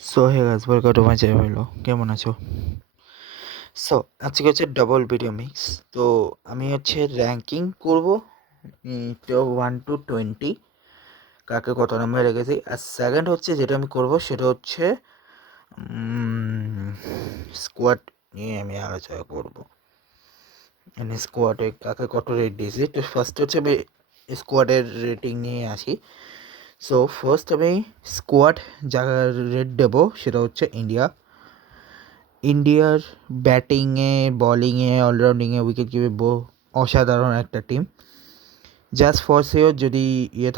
So hey guys, welcome to my channel. Hello কেমন আছো? So আজকে হচ্ছে ডাবল ভিডিও মিক্স। তো আমি হচ্ছে র্যাঙ্কিং করব তো 1 to 20 কাকে কত নাম্বার রেখেছি। আর সেকেন্ড হচ্ছে যেটা আমি করব সেটা হচ্ছে স্কোয়াড নিয়ে আমি আলোচনা করব। মানে স্কোয়াডে কাকে কত রেট দিয়েছি। তো ফার্স্ট হচ্ছে আমি স্কোয়াডের রেটিং নিয়ে আসি। সো ফার্স্ট আমি স্কোয়াড যা রেট দেবো সেটা হচ্ছে ইন্ডিয়ার ব্যাটিংয়ে, বলিংয়ে, অলরাউন্ডিংয়ে, উইকেট কিপে অসাধারণ একটা টিম। জাস্ট ফর শিওর যদি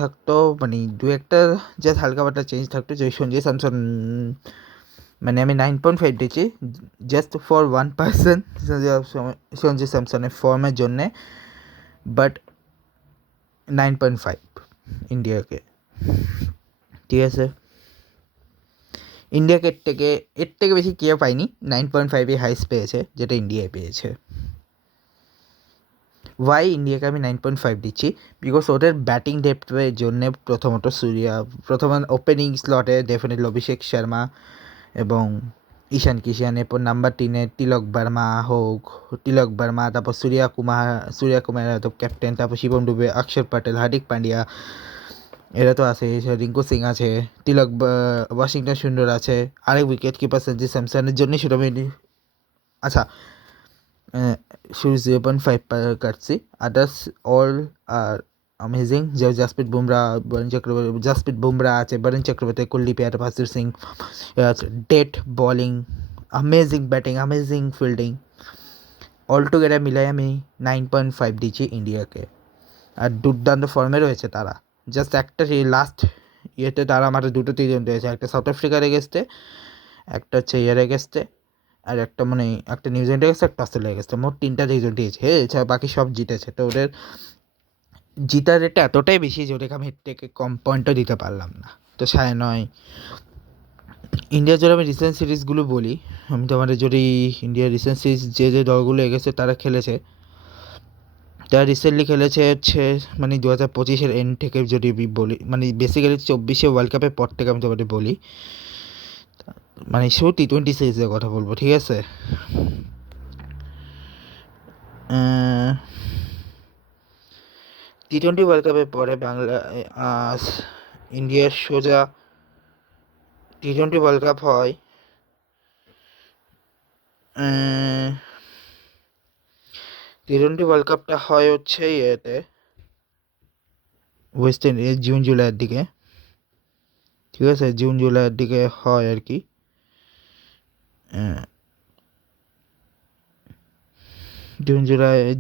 থাকতো, মানে দু একটা জাস্ট হালকা পাতলা চেঞ্জ থাকতো, যে সঞ্জু স্যামসন, মানে আমি 9.5 দিচ্ছি জাস্ট ফর 1 পার্সন, সঞ্জু স্যামসনের ফর্মের জন্যে। বাট 9.5 ইন্ডিয়াকে, ঠিক আছে। ইন্ডিয়াকে এর থেকে বেশি কেউ পায়নি। 9.5 হাইস্ট পেয়েছে, যেটা ইন্ডিয়ায় পেয়েছে। ওয়াই ইন্ডিয়াকে আমি 9.5 দিচ্ছি? বিকজ ওদের ব্যাটিং ডেপথের জন্য প্রথমত প্রথম ওপেনিং স্লটে ডেফিনেটলি অভিষেক শর্মা এবং ঈশান কিষান, এরপর নাম্বার 3-এ তিলক বর্মা, তারপর সূর্যকুমার যাদব ক্যাপ্টেন, তারপর শিবম দুবে, অক্ষর প্যাটেল, হার্দিক পান্ডিয়া, এরা তো আছে, রিঙ্কু সিং আছে, ওয়াশিংটন সুন্দর আছে, আরেক উইকেট কিপার সঞ্জু স্যামসনের জন্য সেটা আমি আচ্ছা শুধু 0.5 কাটছি। Others all are amazing. যে জাসপ্রীত বুমরা আছে, Varun Chakravarthy, Kuldeep Yadav, Harbhajan Singh, death bowling, amazing batting, amazing fielding, all together মিলাই আমি 9.5 দিচ্ছি ইন্ডিয়াকে। আর দুর্দান্ত ফর্মে রয়েছে তারা। জাস্ট একটা লাস্ট তারা মাত্র দুটো টি-টোয়েন্টি রয়েছে, একটা সাউথ আফ্রিকার এগেস্টে, একটা হচ্ছে এগেস্টে, আর একটা মানে একটা নিউজিল্যান্ডে গেছে, একটা অস্ট্রেলিয়া গেছে। মোট 3টা রেজাল্ট দিয়েছে। এছাড়া বাকি সব জিতেছে। তো ওদের জিতার রেটটা এতটাই বেশি যে ওদেরকে আমি এর থেকে কম পয়েন্টও দিতে পারলাম না। তো 9.5। ইন্ডিয়ার যদি আমি রিসেন্ট সিরিজগুলো বলি, আমি তোমাদের যদি ইন্ডিয়ার রিসেন্ট সিরিজ যে দলগুলো এগেছে তারা খেলেছে, তারা রিসেন্টলি খেলেছে হচ্ছে মানে 2025-এর এন্ড থেকে যদি আমি বলি, মানে বেসিক্যালি 24-এ ওয়ার্ল্ড কাপের পর থেকে আমি তোমাদের বলি, মানে শুধু টি-20 সিরিজের কথা বলবো, ঠিক আছে। টি-20 ওয়ার্ল্ড কাপের পরে ইন্ডিয়ার সোজা টি-20 ওয়ার্ল্ড কাপ হয় টি-20 ওয়ার্ল্ড কাপটা হয় হচ্ছে ওয়েস্ট ইন্ডিজ জুন জুলাইয়ের দিকে, ঠিক আছে। জুন জুলাইয়ের দিকে হয় আর কি।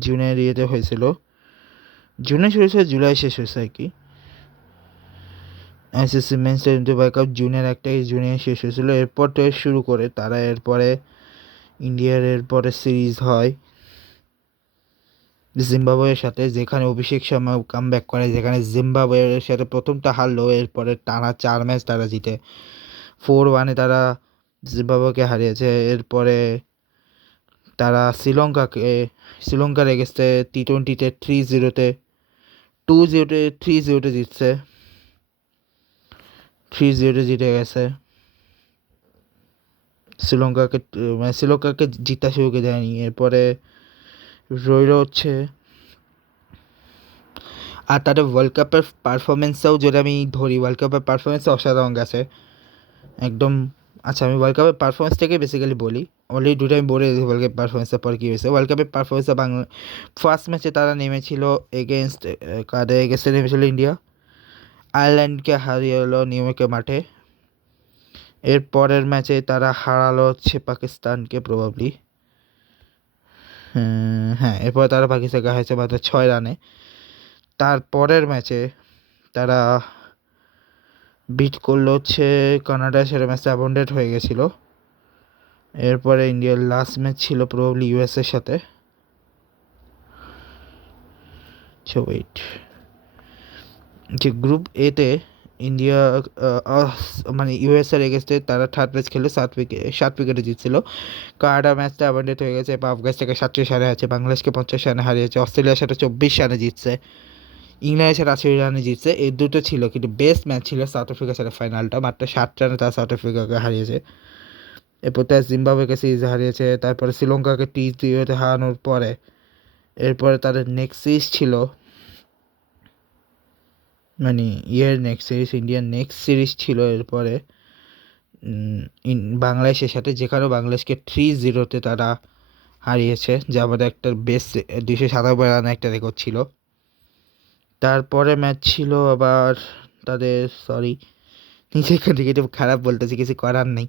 জুনের হয়েছিল, জুনে শুরু হয়েছে, জুলাই শেষ হয়েছে আর কি। আইসিসি মেন্স টি-20 ওয়ার্ল্ড কাপ জুনে শেষ হয়েছিল। এরপর তো শুরু করে তারা, এরপরে ইন্ডিয়ার এরপরে সিরিজ হয় জিম্বাবুয়ের সাথে, যেখানে অভিষেক শর্মা কামব্যাক করে, যেখানে জিম্বাবুয়ের সাথে প্রথমটা হারলো, এরপরে টানা 4 ম্যাচ তারা জিতে 4-1 তারা জিম্বাবুয়েকে হারিয়েছে। এরপরে তারা শ্রীলঙ্কার এগেস্টে টি-20-তে 3-0-তে 3-0-তে জিতছে, 3-0-তে জিতে গেছে। শ্রীলঙ্কাকে জিতা শুরুকে দেয়নি। এরপরে রইল হচ্ছে, আর তাদের ওয়ার্ল্ড কাপের পারফরমেন্সটাও যদি আমি ধরি, ওয়ার্ল্ড কাপের পারফরমেন্সটা অসাধারণ গেছে একদম। আচ্ছা, আমি ওয়ার্ল্ড কাপের পারফরমেন্স থেকে বেসিক্যালি বলি। অলরেডি দুটো আমি বলে দিয়েছি ওয়ার্ল্ড কাপের পারফরমেন্সের পর কী হয়েছে। ওয়ার্ল্ড কাপের পারফরমেন্সে ফার্স্ট ম্যাচে তারা নেমেছিল কাদের এগেনস্টে নেমেছিল ইন্ডিয়া, আয়ারল্যান্ডকে হারিয়ে হলো নিউ ইয়র্কের মাঠে। এর পরের ম্যাচে তারা হারালো হচ্ছে পাকিস্তানকে প্রবাবলি, হ্যাঁ। এরপর তারা পাকিস্তানকে হারিয়েছে মাত্র 6 রানে। তারপরের ম্যাচে তারা বিট করলো হচ্ছে কানাডা, সেটা ম্যাচটা অ্যাবন্ডেড হয়ে গেছিলো। এরপরে ইন্ডিয়ার লাস্ট ম্যাচ ছিল প্রবাবলি ইউএসের সাথে। ওয়েট, যে গ্রুপ এতে ইন্ডিয়া মানে ইউএসের এগেস্টে তারা থার্ড ম্যাচ খেলে 7 উইকেটে জিতছিল। কানাডা ম্যাচটা অ্যাবন্ডেড হয়ে গেছে। আফগানিস্তানকে 37 রানে আছে, বাংলাদেশকে 50 রানে হারিয়েছে, অস্ট্রেলিয়ার সাথে 24 রানে জিতছে। ইংল্যান্ডের সাথে 88 রানে জিতছে, এই দুটো ছিল, কিন্তু বেস্ট ম্যাচ ছিল সাউথ আফ্রিকার সাথে ফাইনালটা, মাত্র 7 রানে তারা সাউথ আফ্রিকাকে হারিয়েছে। এরপর তার জিম্বাবুয়েকে সিরিজ হারিয়েছে, তারপরে শ্রীলঙ্কাকে T0-তে হারানোর পরে এরপরে তাদের নেক্সট সিরিজ ছিল, মানে নেক্সট সিরিজ, ইন্ডিয়ার নেক্সট সিরিজ ছিল এরপরে বাংলাদেশের সাথে, যেখানেও বাংলাদেশকে 3-0-তে তারা হারিয়েছে, যা আমাদের একটা বেস্ট 297 রানে একটা রেকর্ড ছিল। তারপরে ম্যাচ ছিল আবার তাদের, সরি নিজেকে দিকে একটু খারাপ বলতেছি, কিছু করার নেই।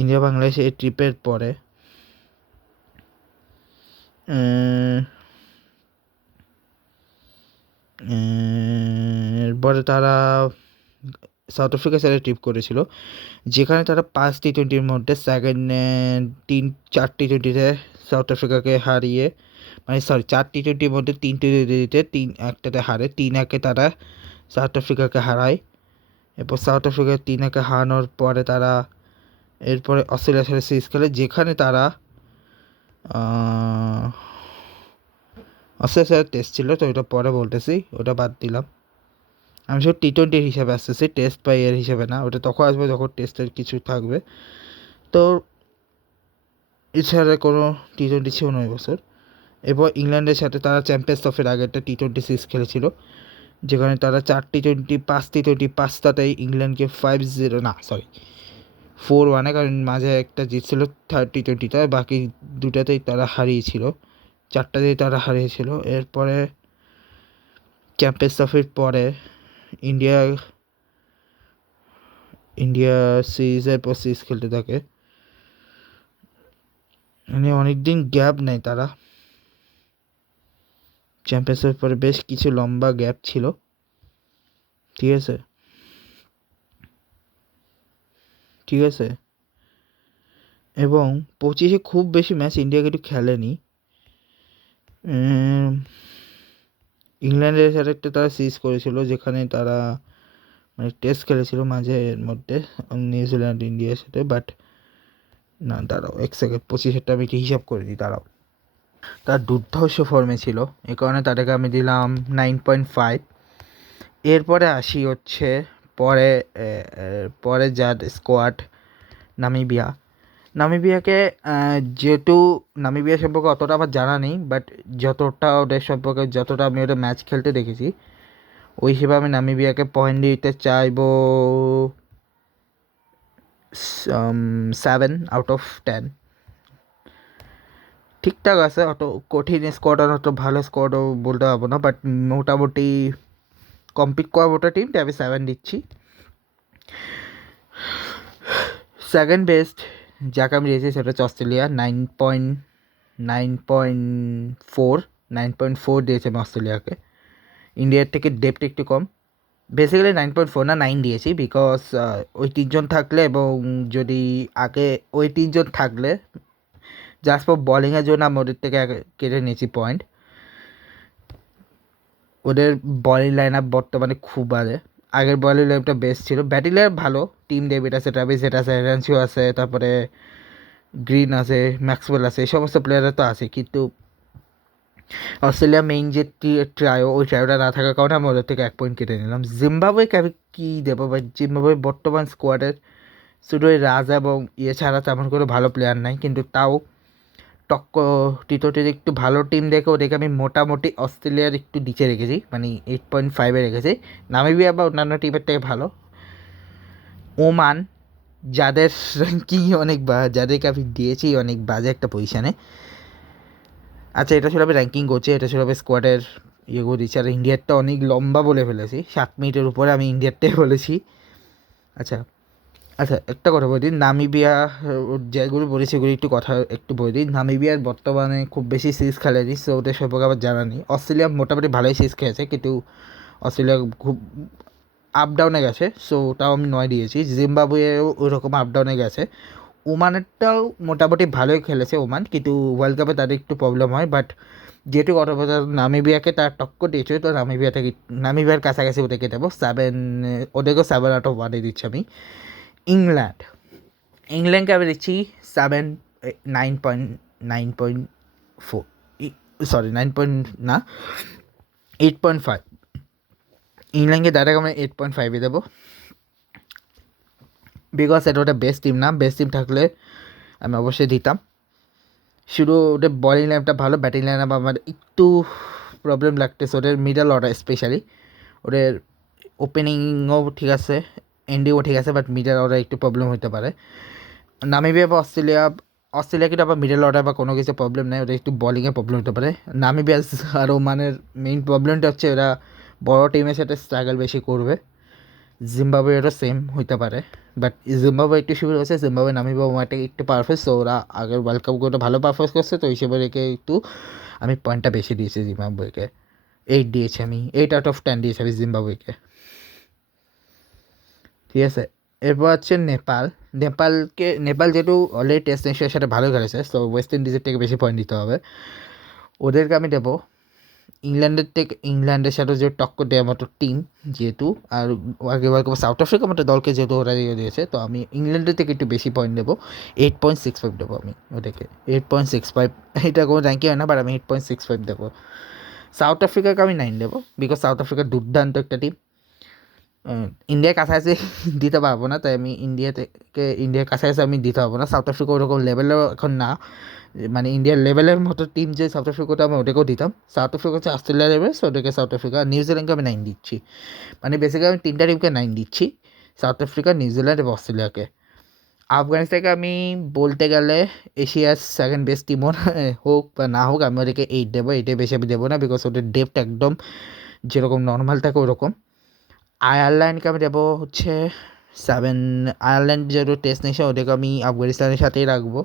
ইন্ডিয়া বাংলাদেশ এই ট্রিপের পরে এরপরে তারা সাউথ আফ্রিকার সাথে ট্রিপ করেছিল, যেখানে তারা 5 টি-20-র মধ্যে সেকেন্ড 4 টি-20-তে সাউথ আফ্রিকাকে হারিয়ে, মানে সরি 4 টি-20-র মধ্যে 3 টি-20-তে 3-1-তে হারে, 3-1-এ তারা সাউথ আফ্রিকাকে হারায়। এরপর সাউথ আফ্রিকা 3-1-এ হারানোর পরে তারা এরপরে অস্ট্রেলিয়ার সাথে সিরিজ খেলে, যেখানে তারা অস্ট্রেলিয়ার সাথে টেস্ট ছিল, তো ওটা পরে বলতেছি, ওটা বাদ দিলাম। আমি সব টি-20-র হিসাবে আসতেছি, টেস্ট বা এর হিসাবে না, ওটা তখন আসবে যখন টেস্টের কিছু থাকবে। তো এছাড়া কোনো টি-20 ছিল না বছর। এরপর ইংল্যান্ডের সাথে তারা চ্যাম্পিয়ন্স ট্রফির আগে একটা টি-20 সিরিজ খেলেছিল, যেখানে তারা 4 টি-20, 5 টি-20, 5টাতেই ইংল্যান্ডকে 5-0, না সরি 4-1, কারণ মাঝে একটা জিতছিল টি-20টা, বাকি দুটাতেই তারা হারিয়েছিল, 4টাতেই তারা হারিয়েছিল। এরপরে চ্যাম্পিয়ন্স ট্রফির পরে ইন্ডিয়া সিরিজের পর সিরিজ খেলতে থাকে, মানে অনেকদিন গ্যাপ নেই তারা, চ্যাম্পিয়ন্সের পরে বেশ কিছু লম্বা গ্যাপ ছিল, ঠিক আছে ঠিক আছে। এবং 25-এ খুব বেশি ম্যাচ ইন্ডিয়া কিন্তু খেলেনি, ইংল্যান্ডের সাথে একটা তারা সিরিজ করেছিল, যেখানে তারা মানে টেস্ট খেলেছিল মাঝে এর মধ্যে নিউজিল্যান্ড ইন্ডিয়ার সাথে, বাট না দাঁড়াও 1 সেকেন্ড, 25-এরটা আমি একটু হিসাব করে দিই, দাঁড়াও। তার দুর্ধর্ষ ফর্মে ছিল, এ কারণে তাদেরকে আমি দিলাম 9.5। এরপরে আসি হচ্ছে পরে পরে যার স্কোয়াড, নামিবিয়াকে যেহেতু নামিবিয়া সম্পর্কে অতটা আমার জানা নেই, বাট যতটা ওদের সম্পর্কে, যতটা আমি ওদের ম্যাচ খেলতে দেখেছি, ওই হিসেবে আমি নামিবিয়াকে পয়েন্ট দিতে চাইবো 7/10। ঠিকঠাক আছে, অত কঠিন স্কোয়াড আর অত ভালো স্কোয়াডও বলতে পারবো না, বাট মোটামুটি কমপ্লিট করার মতো টিমটা আমি 7 দিচ্ছি। সেকেন্ড বেস্ট যাকে আমি দিয়েছি সেটা হচ্ছে অস্ট্রেলিয়া, 9.4 দিয়েছে আমি অস্ট্রেলিয়াকে। ইন্ডিয়ার থেকে ডেপথ একটু কম, বেসিক্যালি 9.4 না 9 দিয়েছি, বিকজ ওই 3জন থাকলে, এবং যদি আগে ওই 3জন থাকলে জাস্ট ফর বলিংয়ের জন্য আমি ওদের থেকে কেটে নিয়েছি পয়েন্ট। ওদের বলিং লাইন আপ বর্তমানে খুব বাজে, আগের বলিং লাইনটা বেস্ট ছিল, ব্যাটিং লাইন ভালো, টিম ডেভিড আছে, ট্রাভিস হেড আছে, রেন্সিও আছে, তারপরে গ্রিন আছে, ম্যাক্সওয়েল আছে, এই সমস্ত প্লেয়াররা তো আছে, কিন্তু অস্ট্রেলিয়া মেইন যে ট্রায়ো, ওই ট্রায়োটা না থাকার কারণে আমি ওদের থেকে 1 পয়েন্ট কেটে নিলাম। জিম্বাবুয়েকে আমি কী দেবো ভাই, জিম্বাবুয়ে বর্তমান স্কোয়াডের শুধু ওই রাজা এবং ছাড়া তেমন কোনো ভালো প্লেয়ার নাই, কিন্তু তাও টি-20 একটু ভালো টিম দেখে ওদেরকে আমি মোটামুটি অস্ট্রেলিয়ার একটু নিচে রেখেছি, মানে 8.5-এ রেখেছি। নামিবিয়া বা অন্যান্য টিমের থেকে ভালো। ওমান, যাদের র্যাঙ্কিং অনেক যাদেরকে আমি দিয়েছি অনেক বাজে একটা পজিশানে, আচ্ছা এটা ছিল আমি র্যাঙ্কিং করছি, এটা ছিল আমি স্কোয়াডের করে দিচ্ছি, আর ইন্ডিয়ারটা অনেক লম্বা বলে ফেলেছি, 7 মিনিটের উপরে আমি ইন্ডিয়ারটাই বলেছি। আচ্ছা আচ্ছা, একটা কথা বলে দিই, নামিবিয়া যেগুলো বলি সেগুলো একটু বলে দিই। নামিবিয়ার বর্তমানে খুব বেশি সিরিজ খেলেনি, সো ওদের সম্পর্কে আবার জানা নেই। অস্ট্রেলিয়া মোটামুটি ভালোই সিরিজ খেলেছে, কিন্তু অস্ট্রেলিয়া খুব আপ ডাউনে গেছে, সো ওটাও আমি 9 দিয়েছি। জিম্বাবুয়েও ওই রকম আপ ডাউনে গেছে। ওমানেরটাও মোটামুটি ভালোই খেলেছে ওমান, কিন্তু ওয়ার্ল্ড কাপে তাদের একটু প্রবলেম হয়, বাট যেহেতু গত বছর নামিবিয়াকে তার টক্কর দিয়েছে, তো নামিবিয়ার কাছাকাছি ওদেরকে দেবো 7, ওদেরকেও 7/1 দিচ্ছি আমি। ইংল্যান্ডকে আমি দিচ্ছি 9.4, সরি 9 না 8.5, ইংল্যান্ডকে ডাইরেক্ট আমরা 8.5 দেবো, বিকজ এটা ওটা বেস্ট টিম না, বেস্ট টিম থাকলে আমি অবশ্যই দিতাম। শুধু ওদের বলিং লাইনটা ভালো, ব্যাটিং লাইন আমার একটু প্রবলেম লাগতেছে, ওদের মিডল অর্ডার স্পেশালি, ওদের ওপেনিংও ঠিক আছে, এন্ডিংও ঠিক আছে, বাট মিডল অর্ডার একটু প্রবলেম হতে পারে। নামিবিয়া বা অস্ট্রেলিয়া কিন্তু আবার মিডল অর্ডার বা কোনো কিছু প্রবলেম নেই, ওদের একটু বলিংয়ে প্রবলেম হতে পারে। নামিবিয়া আর ওমানের মেইন প্রবলেমটা হচ্ছে ওরা বড় টিমের সাথে স্ট্রাগল বেশি করবে। জিম্বাবুয়েরও সেম হইতে পারে, বাট জিম্বাবুয়ে একটু সুবিধা হচ্ছে, জিম্বাবুয়ে নামিবিয়া ওমানটা একটু পারফেক্ট, সো ওরা আগের ওয়ার্ল্ড কাপগুলো ভালো পারফরমেন্স করছে, তো হিসেবে রেখে একটু আমি পয়েন্টটা বেশি দিয়েছি জিম্বাবুয়েকে, 8 দিয়েছি আমি, 8/10 দিয়েছি আমি জিম্বাবুয়েকে, ঠিক আছে। এরপর হচ্ছে নেপাল যেহেতু অলরেডি টেস্ট নেশনের সাথে ভালো খেলেছে, সো ওয়েস্ট ইন্ডিজের থেকে বেশি পয়েন্ট দিতে হবে ওদেরকে। আমি দেবো ইংল্যান্ডের সাথে যে টক্কর দেওয়ার মতো টিম যেহেতু, আর আগে সাউথ আফ্রিকার মতো দলকে যেহেতু ওরা দিয়ে দিয়েছে, তো আমি ইংল্যান্ডের থেকে একটু বেশি পয়েন্ট দেবো, 8.65 দেবো আমি ওদেরকে, 8.65। এটা কোনো র্যাঙ্কিং হয় না, বাট আমি 8.65 দেবো। সাউথ আফ্রিকাকে আমি 9 দেবো, বিকজ সাউথ আফ্রিকা দুর্দান্ত একটা টিম। ইন্ডিয়ার কাছাকাছি দিতে পারবো না, তাই আমি ইন্ডিয়ার কাছাকাছি আমি দিতে পারবো না। সাউথ আফ্রিকা ওরকম লেভেলের এখন না, মানে ইন্ডিয়ার লেভেলের মতো টিম যে সাউথ আফ্রিকাটা আমি ওটাকেও দিতাম। সাউথ আফ্রিকা হচ্ছে অস্ট্রেলিয়া লেভেল, সো ওটাকে সাউথ আফ্রিকা। নিউজিল্যান্ডকে আমি 9 দিচ্ছি, মানে বেসিক্যালি আমি 3টা টিমকে 9 দিচ্ছি, সাউথ আফ্রিকা, নিউজিল্যান্ড এবং অস্ট্রেলিয়াকে। আফগানিস্তানকে আমি বলতে গেলে এশিয়ার সেকেন্ড বেস্ট টিমও হোক বা না হোক, আমি ওদেরকে 8 দেবো, 8-এর বেশি আমি দেবো না, বিকজ ওদের ডেপথ একদম যেরকম নর্মাল থাকে ওরকম। আয়ারল্যান্ডকে আমি দেবো হচ্ছে 7। আয়ারল্যান্ড যেহেতু টেস্ট নেশন, ওদেরকে আমি আফগানিস্তানের সাথেই রাখবো।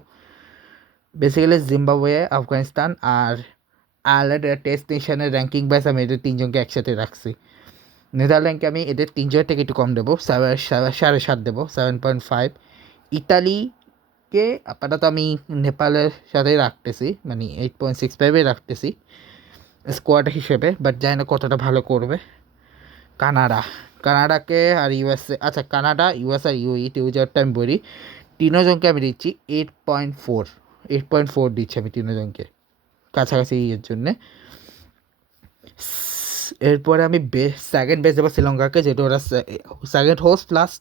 বেসিক্যালি জিম্বাবুয়ে, আফগানিস্তান আর আয়ারল্যান্ড টেস্ট নেশনের র্যাঙ্কিং বাইস আমি এদের 3জনকে একসাথে রাখছি। নেদারল্যান্ডকে আমি এদের 3জনের থেকে একটু কম দেবো, 7.5 দেবো, 7.5। ইতালিকে আপাতত আমি নেপালের সাথেই রাখতেছি, মানে 8.65 রাখতেছি স্কোয়াড হিসেবে, বাট জানি না কতটা ভালো করবে। কানাডাকে আর ইউএসএ, আচ্ছা কানাডা, ইউএস আর টিউজারটা আমি বলি, 3জনকে আমি দিচ্ছি 8.4, 8.4 দিচ্ছি আমি 3জনকে, কাছাকাছি এর জন্যে। এরপরে আমি সেকেন্ড বেস্ট দেবো শ্রীলঙ্কাকে, যেহেতু ওরা second host plus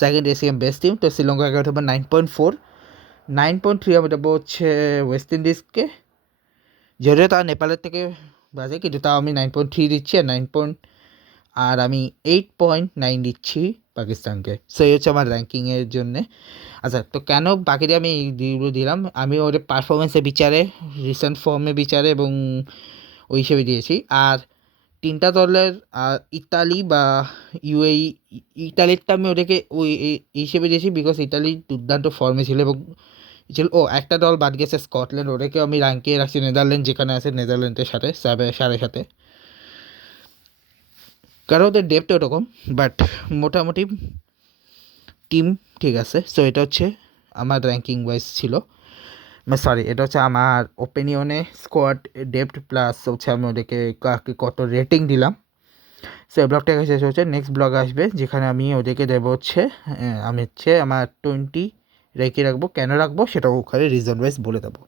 second Asian best team, তো শ্রীলঙ্কাকে দেবো 9.4। 9.3 আমি দেবো হচ্ছে ওয়েস্ট ইন্ডিজকে, যদিও তার নেপালের থেকে বাজে, কিন্তু তাও আমি 9.3 দিচ্ছি, আর আমি 8.9 দিচ্ছি পাকিস্তানকে। সো এই হচ্ছে আমার র্যাঙ্কিংয়ের জন্যে। আচ্ছা, তো কেন বাকিটা আমি দিলাম, আমি ওদের পারফরমেন্সের বিচারে, রিসেন্ট ফর্মের বিচারে এবং ওই হিসেবে দিয়েছি। আর 3টা দলের ইতালি বা ইউএই, ইতালিরটা আমি ওদেরকে ওই এই হিসেবে দিয়েছি, বিকজ ইতালি দুর্দান্ত ফর্মে ছিল এবং একটা দল বাদ গেছে স্কটল্যান্ড, ওদেরকে আমি র্যাঙ্কে রাখছি নেদারল্যান্ড, যেখানে আছে নেদারল্যান্ডের সাথে 7.5, কারণ ওদের ডেপটা ওরকম, বাট মোটামুটি টিম ঠিক আছে। সো এটা হচ্ছে আমার র্যাঙ্কিং ওয়াইজ ছিল, সরি এটা হচ্ছে আমার ওপিনিয়নে স্কোয়াড ডেপথ প্লাস হচ্ছে আমি ওদেরকে কাকে কত রেটিং দিলাম। সো এই ব্লগটা শেষ হচ্ছে, নেক্সট ব্লগ আসবে যেখানে আমি ওদেরকে দেবো হচ্ছে আমি হচ্ছে আমার 20 রেখে রাখবো, কেন রাখবো সেটাও ওখানে রিজন ওয়াইজ বলে দেবো।